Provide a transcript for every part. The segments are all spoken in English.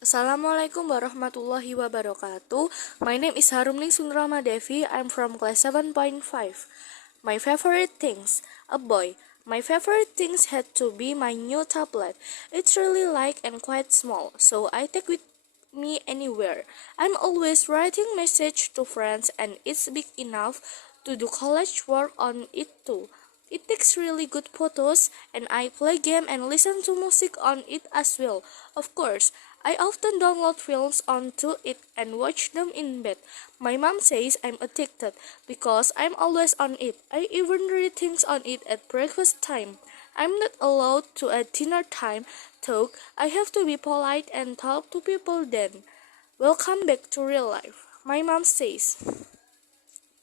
Assalamualaikum warahmatullahi wabarakatuh. My name is Harumning Sundrama Devi. I'm from class 7.5. My favorite things. A boy. My favorite things had to be my new tablet. It's really light and quite small, so I take with me anywhere. I'm always writing message to friends and it's big enough to do college work on it too. It takes really good photos and I play game and listen to music on it as well. Of course, I often download films onto it and watch them in bed. My mom says I'm addicted because I'm always on it. I even read things on it at breakfast time. I'm not allowed to at dinner time, though I have to be polite and talk to people then. Welcome back to real life. My mom says.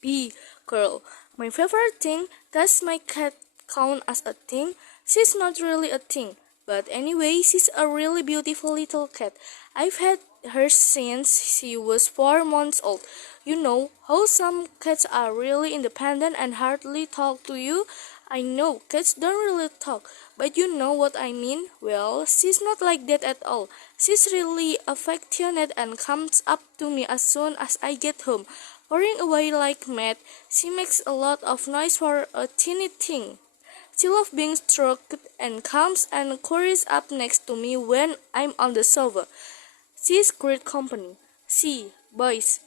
B. Girl. My favorite thing, does my cat count as a thing? She's not really a thing. But anyway, she's a really beautiful little cat. I've had her since she was 4 months old. You know how some cats are really independent and hardly talk to you? I know cats don't really talk, but you know what I mean? Well, she's not like that at all. She's really affectionate and comes up to me as soon as I get home. Purring away like mad, she makes a lot of noise for a teeny thing. She loves being stroked and comes and curls up next to me when I'm on the sofa. She's great company. See, boys,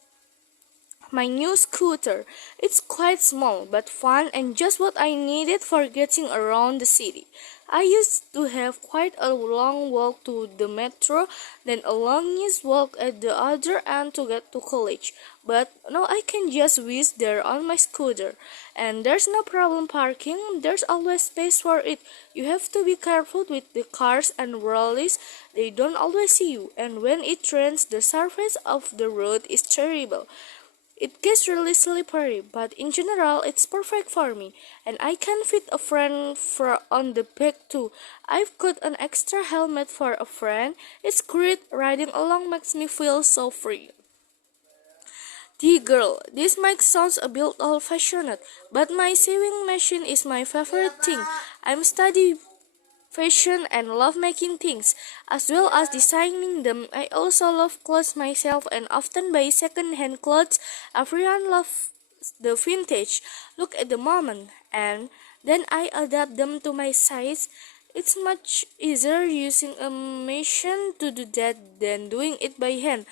my new scooter. It's quite small but fun and just what I needed for getting around the city. I used to have quite a long walk to the metro, then a longish walk at the other end to get to college. But now I can just whiz there on my scooter. And there's no problem parking, there's always space for it. You have to be careful with the cars and rollies, they don't always see you. And when it rains, the surface of the road is terrible. It gets really slippery, but in general, it's perfect for me, and I can fit a friend on the back too. I've got an extra helmet for a friend. It's great. Riding along makes me feel so free. The girl, this mic sounds a bit old-fashioned, but my sewing machine is my favorite thing. I'm studying fashion and love making things, as well as designing them. I also love clothes myself and often buy second-hand clothes. Everyone loves the vintage look at the moment, and then I adapt them to my size. It's much easier using a machine to do that than doing it by hand.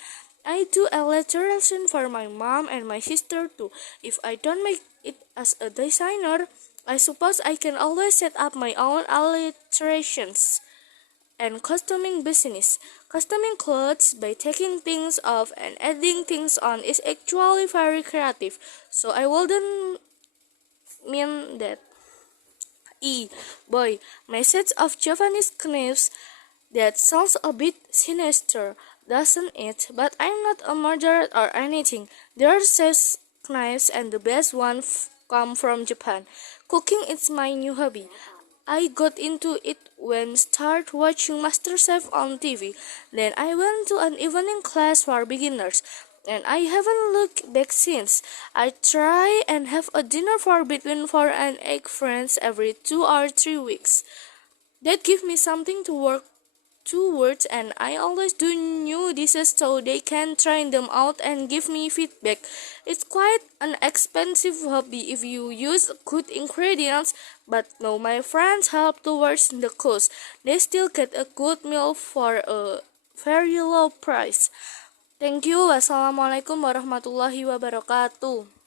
I do alliteration for my mom and my sister too. If I don't make it as a designer, I suppose I can always set up my own alliterations and costuming business. Costuming clothes by taking things off and adding things on is actually very creative, so I wouldn't mean that. Boy, my set of Japanese knives, that sounds a bit sinister, doesn't it? But I'm not a murderer or anything. There are six knives and the best ones come from Japan. Cooking is my new hobby. I got into it when start watching MasterChef on TV. Then I went to an evening class for beginners, and I haven't looked back since. I try and have a dinner for between 4 and 8 friends every 2 or 3 weeks. That gives me something to work towards, and I always do new dishes so they can try them out and give me feedback. It's quite an expensive hobby if you use good ingredients, but no, my friends help towards the cost. They still get a good meal for a very low price. Thank you. Wassalamualaikum warahmatullahi wabarakatuh.